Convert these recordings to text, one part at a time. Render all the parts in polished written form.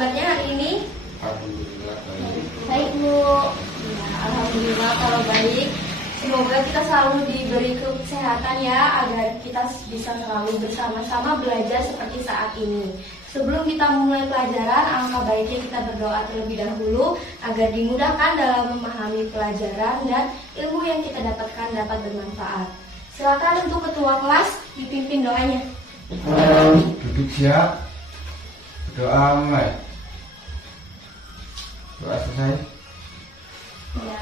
kabarnya hari ini? Alhamdulillah baik. Baik Bu. Ya, alhamdulillah kalau baik. Semoga kita selalu diberi kesehatan ya, agar kita bisa selalu bersama-sama belajar seperti saat ini. Sebelum kita mulai pelajaran, alangkah baiknya kita berdoa terlebih dahulu agar dimudahkan dalam memahami pelajaran dan ilmu yang kita dapatkan dapat bermanfaat. Silakan untuk ketua kelas dipimpin doanya. Duduk siap. Doa mulai. Doa selesai. Ya.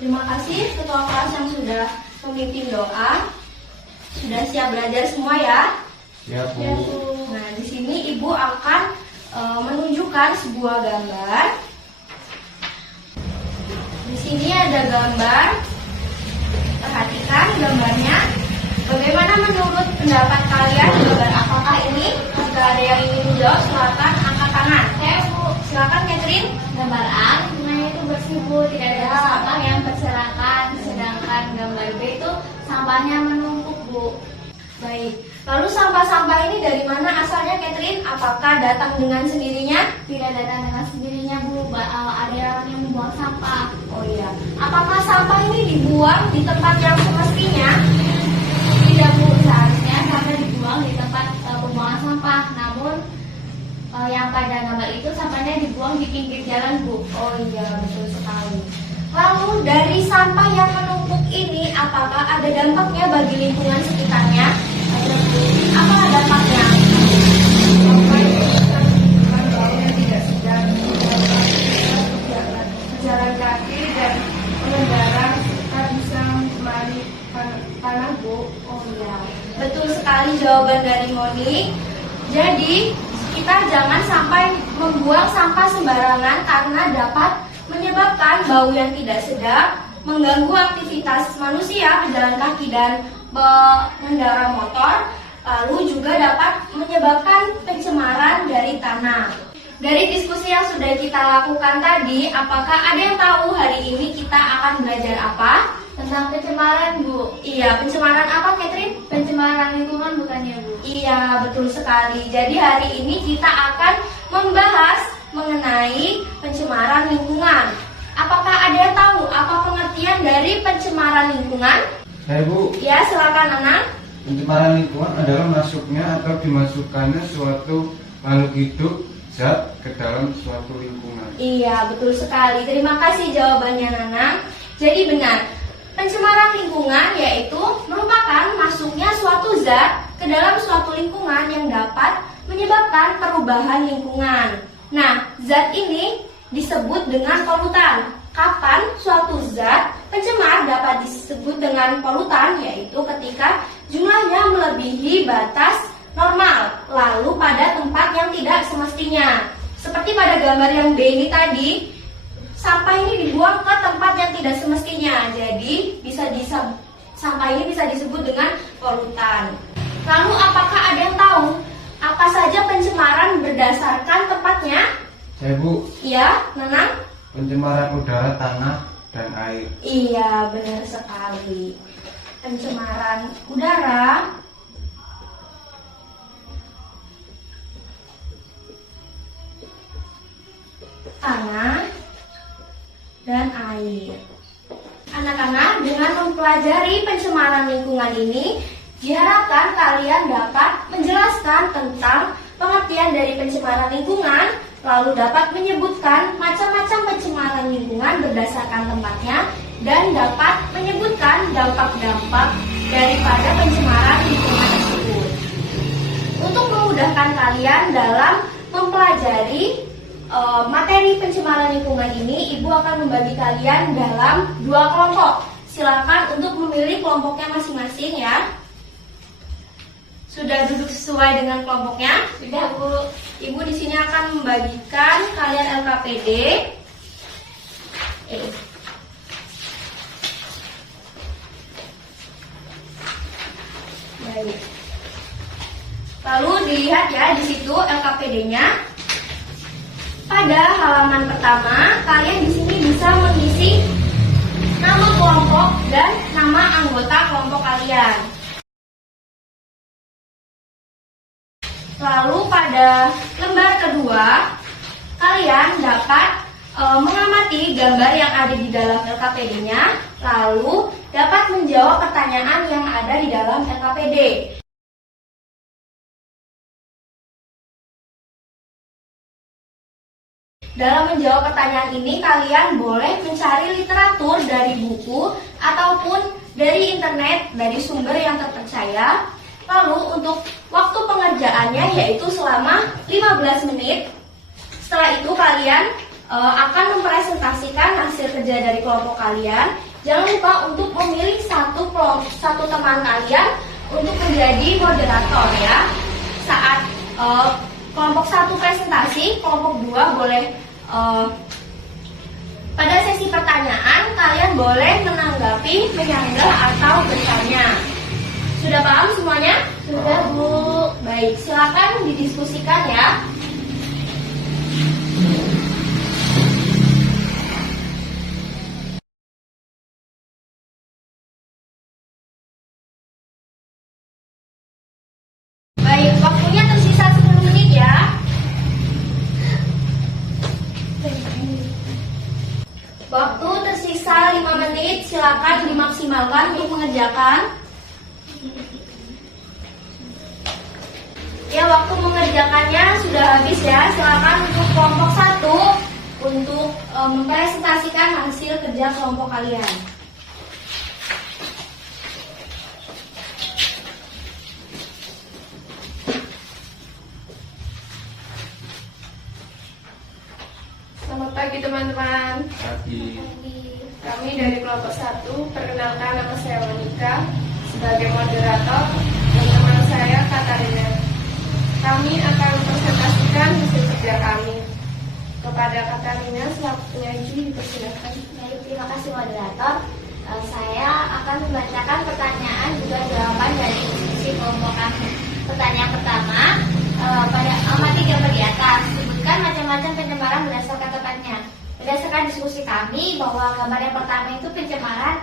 Terima kasih ketua kelas yang sudah memimpin doa. Sudah siap belajar semua ya? Siap Bu. Ya, Bu. Nah, di sini Ibu akan menunjukkan sebuah gambar. Di sini ada gambar. Perhatikan gambarnya. Bagaimana menurut pendapat kalian gambar apakah ini? Jika ada yang ingin menjawab, silakan angkat tangan. Saya Bu. Silakan Catherine. Gambar A lingkungannya itu bersih Bu, tidak ada sampah yang berserakan. Sedangkan gambar B itu sampahnya menumpuk Bu. Baik. Lalu sampah-sampah ini dari mana asalnya Catherine? Apakah datang dengan sendirinya? Tidak datang dengan sendirinya Bu, ada orang yang membuang sampah. Oh iya. Apakah sampah ini dibuang di tempat yang semestinya? Tidak Bu, seharusnya sampah dibuang di tempat pembuangan sampah. Namun yang pada gambar itu sampahnya dibuang di pinggir jalan Bu. Oh iya, betul sekali. Lalu dari sampah yang menumpuk ini, apakah ada dampaknya bagi lingkungan sekitarnya? Ada Bu. Apa dampaknya? Sampah yang bau yang tidak sedang, pejalan kaki dan pengendara serta bisa mencemari tanah Bu. Oh iya, betul sekali jawaban dari Moni. Jadi kita jangan sampai membuang sampah sembarangan karena dapat menyebabkan bau yang tidak sedap, mengganggu aktivitas manusia, pejalan kaki dan pengendara motor, lalu juga dapat menyebabkan pencemaran dari tanah. Dari diskusi yang sudah kita lakukan tadi, apakah ada yang tahu hari ini kita akan belajar apa? Tentang pencemaran Bu. Iya, pencemaran apa Catherine? Pencemaran lingkungan bukannya Bu? Iya, betul sekali. Jadi hari ini kita akan membahas mengenai pencemaran lingkungan. Apakah ada yang tahu apa pengertian dari pencemaran lingkungan? Saya Bu. Ya, silakan Nana. Pencemaran lingkungan adalah masuknya atau dimasukkannya suatu makhluk hidup zat ke dalam suatu lingkungan. Iya, betul sekali. Terima kasih jawabannya Nana. Jadi benar, pencemaran lingkungan yaitu merupakan masuknya suatu zat ke dalam suatu lingkungan yang dapat menyebabkan perubahan lingkungan. Nah, zat ini disebut dengan polutan. Kapan suatu zat pencemar dapat disebut dengan polutan? Yaitu ketika jumlahnya melebihi batas normal, lalu pada tempat yang tidak semestinya. Seperti pada gambar yang B ini tadi, sampah ini dibuang ke tempat yang tidak semestinya. Jadi sampah ini bisa disebut dengan polutan. Lalu apakah ada yang tahu apa saja pencemaran berdasarkan tempatnya? Saya Bu. Iya, Nanang? Pencemaran udara, tanah, dan air. Iya, benar sekali. Pencemaran udara, tanah, dan air. Anak-anak, dengan mempelajari pencemaran lingkungan ini, diharapkan kalian dapat menjelaskan tentang pengertian dari pencemaran lingkungan, lalu dapat menyebutkan macam-macam pencemaran lingkungan berdasarkan tempatnya, dan dapat menyebutkan dampak-dampak daripada pencemaran lingkungan tersebut. Untuk memudahkan kalian dalam mempelajari materi pencemaran lingkungan ini, Ibu akan membagi kalian dalam 2 kelompok. Silakan untuk memilih kelompoknya masing-masing ya. Sudah duduk sesuai dengan kelompoknya? Sudah Bu. Ibu di sini akan membagikan kalian LKPD. Baik. Lalu dilihat ya di situ LKPD-nya. Pada halaman pertama, kalian di sini bisa mengisi nama kelompok dan nama anggota kelompok kalian. Lalu pada lembar kedua, kalian dapat mengamati gambar yang ada di dalam LKPD-nya, lalu dapat menjawab pertanyaan yang ada di dalam LKPD. Dalam menjawab pertanyaan ini, kalian boleh mencari literatur dari buku ataupun dari internet, dari sumber yang terpercaya. Lalu untuk waktu pengerjaannya yaitu selama 15 menit. Setelah itu kalian akan mempresentasikan hasil kerja dari kelompok kalian. Jangan lupa untuk memilih satu teman kalian untuk menjadi moderator ya. Saat kelompok 1 presentasi, kelompok 2 boleh pada sesi pertanyaan kalian boleh menanggapi, menyanggah atau bertanya. Sudah paham semuanya? Sudah, Bu. Baik, silakan didiskusikan ya. Baik, waktunya tersisa 10 menit ya. Waktu tersisa 5 menit, silakan dimaksimalkan untuk mengerjakan. Ya, waktu mengerjakannya sudah habis ya. Silakan untuk kelompok 1 untuk mempresentasikan hasil kerja kelompok kalian. Selamat pagi teman-teman. Pagi. Kami dari kelompok 1, perkenalkan nama saya Monika sebagai moderator dan teman saya Katarina. Kami akan mempresentasikan hasil kerja kami. Kepada Katarina selaku penyaji dipersilakan. Baik, terima kasih moderator. Saya akan membacakan pertanyaan juga jawaban dari diskusi kelompok kami. Pertanyaan pertama, pada amati gambar di atas, sebutkan macam-macam pencemaran berdasarkan tempatnya. Berdasarkan diskusi kami bahwa gambar yang pertama itu pencemaran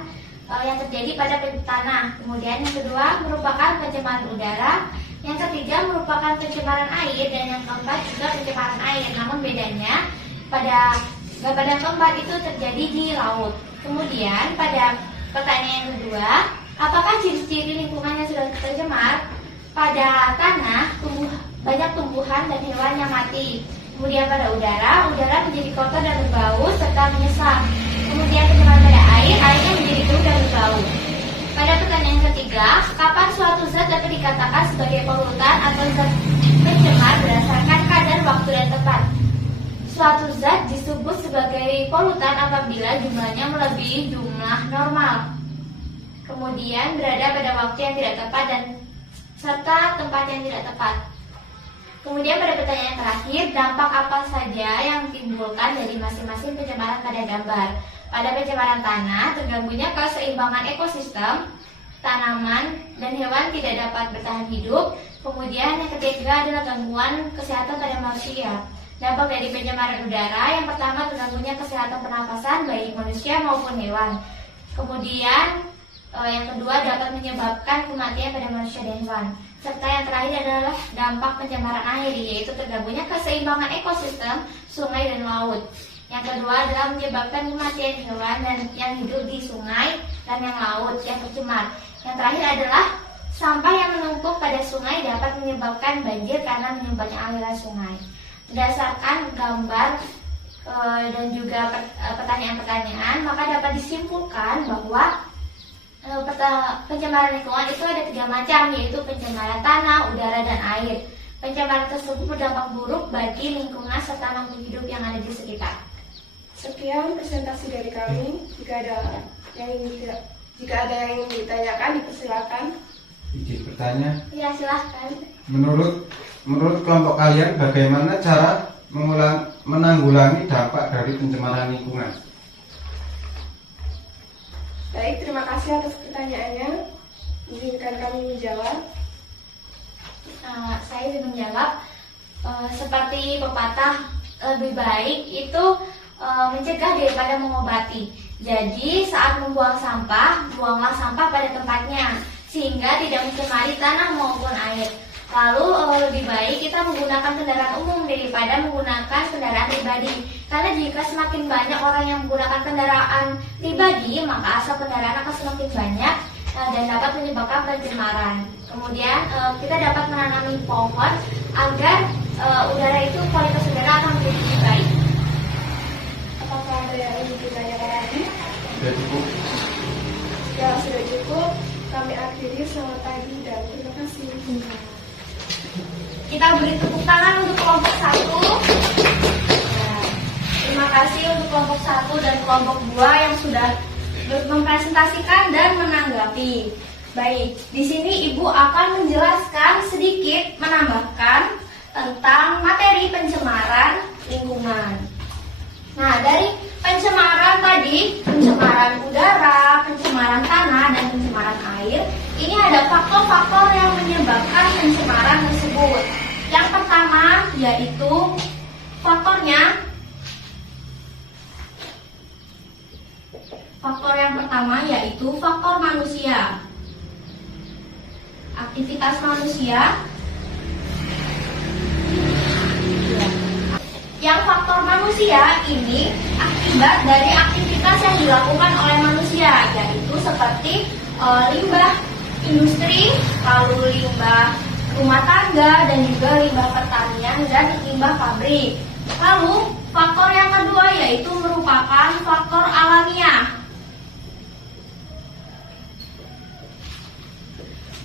yang terjadi pada tanah. Kemudian yang kedua merupakan pencemaran udara. Yang ketiga merupakan pencemaran air, dan yang keempat juga pencemaran air. Namun bedanya pada gambar yang keempat itu terjadi di laut. Kemudian pada pertanyaan yang kedua, apakah ciri-ciri lingkungannya sudah tercemar? Pada tanah banyak tumbuhan dan hewan yang mati. Kemudian pada udara menjadi kotor dan berbau serta menyesap. Kemudian pencemaran pada air, airnya menjadi keruh dan berbau. Pada pertanyaan ketiga, kapan suatu zat dapat dikatakan sebagai polutan atau zat pencemar berdasarkan kadar waktu dan tempat? Suatu zat disebut sebagai polutan apabila jumlahnya melebihi jumlah normal, kemudian berada pada waktu yang tidak tepat dan serta tempat yang tidak tepat. Kemudian pada pertanyaan terakhir, dampak apa saja yang ditimbulkan dari masing-masing pencemaran pada gambar? Pada pencemaran tanah, terganggunya keseimbangan ekosistem, tanaman dan hewan tidak dapat bertahan hidup. Kemudian yang ketiga adalah gangguan kesehatan pada manusia. Dampak dari pencemaran udara, yang pertama terganggunya kesehatan pernapasan baik manusia maupun hewan. Kemudian yang kedua dapat menyebabkan kematian pada manusia dan hewan. Serta yang terakhir adalah dampak pencemaran air, yaitu terganggunya keseimbangan ekosistem sungai dan laut. Yang kedua adalah menyebabkan kematian hewan dan yang hidup di sungai dan yang laut yang tercemar. Yang terakhir adalah sampah yang menumpuk pada sungai dapat menyebabkan banjir karena menyumbatnya aliran sungai. Berdasarkan gambar dan juga pertanyaan-pertanyaan, maka dapat disimpulkan bahwa pencemaran lingkungan itu ada 3 macam, yaitu pencemaran tanah, udara, dan air. Pencemaran tersebut berdampak buruk bagi lingkungan serta makhluk hidup yang ada di sekitar. Sekian presentasi dari kami. Jika ada yang ingin ditanyakan, dipersilakan. Izin bertanya. Ya, silahkan. Menurut kelompok kalian, bagaimana cara menanggulangi dampak dari pencemaran lingkungan? Baik, terima kasih atas pertanyaannya. Izinkan kami menjawab. Saya ingin menjawab seperti pepatah, lebih baik itu mencegah daripada mengobati. Jadi saat membuang sampah, buanglah sampah pada tempatnya sehingga tidak mencemari tanah maupun air. Lalu lebih baik kita menggunakan kendaraan umum daripada menggunakan kendaraan pribadi. Karena jika semakin banyak orang yang menggunakan kendaraan pribadi, maka asap kendaraan akan semakin banyak dan dapat menyebabkan pencemaran. Kemudian kita dapat menanami pohon agar udara itu kualitas udara akan menjadi lebih baik. Apakah ada yang ingin ditanyakan lagi? Sudah cukup. Ya, sudah cukup. Kami akhiri. Selamat pagi dan terima kasih. Kita beri tepuk tangan untuk kelompok 1. Nah, terima kasih untuk kelompok 1 dan kelompok 2 yang sudah mempresentasikan dan menanggapi. Baik, di sini Ibu akan menjelaskan sedikit, menambahkan tentang materi pencemaran lingkungan. Nah, dari pencemaran tadi, pencemaran udara, pencemaran tanah, dan pencemaran air, ini ada faktor-faktor yang menyebabkan pencemaran tersebut. Yang pertama yaitu faktor manusia. Aktivitas manusia. Yang faktor manusia ini akibat dari aktivitas yang dilakukan oleh manusia, yaitu seperti limbah industri, lalu limbah rumah tangga, dan juga limbah pertanian dan limbah pabrik. Lalu faktor yang kedua yaitu merupakan faktor alamiah.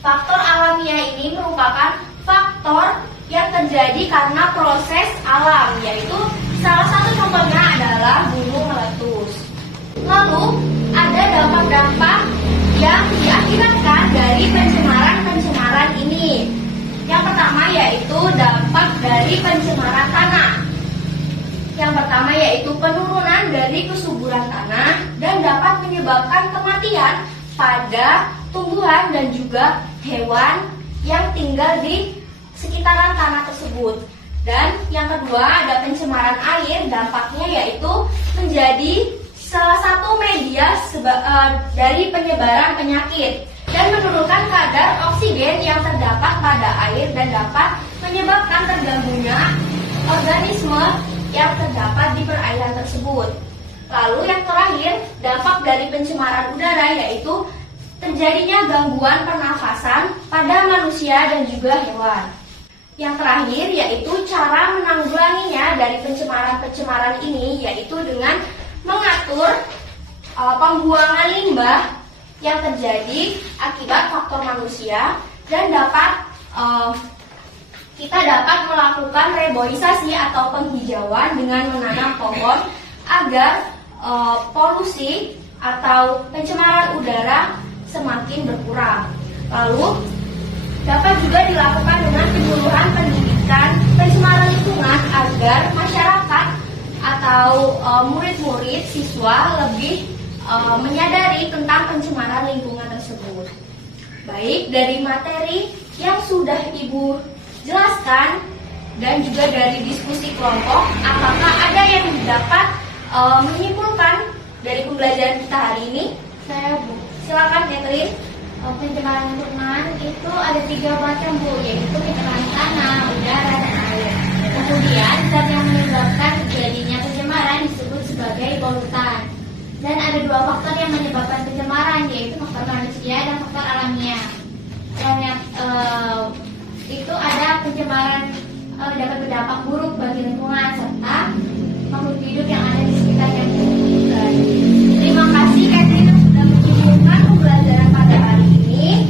Faktor alamiah ini merupakan faktor yang terjadi karena proses alam, yaitu salah satu contohnya adalah gunung meletus. Lalu ada dampak-dampak yang diakibatkan dari pencemaran ini. Yang pertama yaitu dampak dari pencemaran tanah. Yang pertama yaitu penurunan dari kesuburan tanah dan dapat menyebabkan kematian pada tumbuhan dan juga hewan yang tinggal di sekitaran tanah tersebut. Dan yang kedua ada pencemaran air, dampaknya yaitu menjadi salah satu media dari penyebaran penyakit dan menurunkan kadar oksigen yang terdapat pada air dan dapat menyebabkan terganggunya organisme yang terdapat di perairan tersebut. Lalu yang terakhir, dampak dari pencemaran udara yaitu terjadinya gangguan pernafasan pada manusia dan juga hewan. Yang terakhir yaitu cara menanggulanginya dari pencemaran ini yaitu dengan mengatur pembuangan limbah yang terjadi akibat faktor manusia dan kita dapat melakukan reboisasi atau penghijauan dengan menanam pohon agar polusi atau pencemaran udara semakin berkurang. Lalu dapat juga dilakukan dengan penyuluhan pendidikan pencemaran lingkungan agar masyarakat atau murid-murid siswa lebih menyadari tentang pencemaran lingkungan tersebut. Baik, dari materi yang sudah Ibu jelaskan dan juga dari diskusi kelompok, apakah ada yang dapat menyimpulkan dari pembelajaran kita hari ini? Saya Bu. Silakan, Catherine. Pencemaran lingkungan itu ada 3 macam Bu, yaitu pencemaran tanah, udara, dan air. Kemudian zat yang menyebabkan terjadinya pencemaran disebut sebagai polutan. Dan ada 2 faktor yang menyebabkan pencemaran, yaitu faktor manusia dan faktor alamiah. Dan itu ada pencemaran dapat berdampak buruk bagi lingkungan serta makhluk hidup yang ada di sekitarnya. Terima kasih Catherine yang sudah menyimpulkan pembelajaran pada hari ini.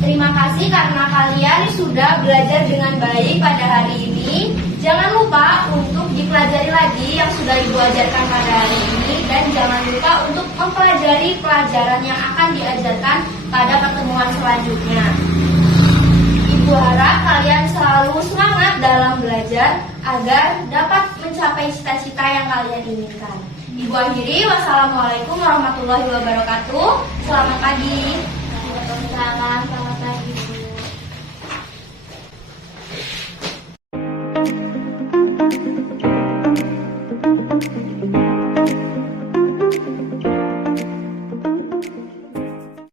Terima kasih karena kalian sudah belajar dengan baik pada hari ini. Jangan lupa untuk dipelajari lagi yang sudah Ibu ajarkan pada hari ini. Dan jangan lupa untuk mempelajari pelajaran yang akan diajarkan pada pertemuan selanjutnya. Ibu harap kalian selalu semangat dalam belajar agar dapat mencapai cita-cita yang kalian inginkan. Ibu akhiri, wassalamualaikum warahmatullahi wabarakatuh. Selamat pagi. Waalaikumsalam. Selamat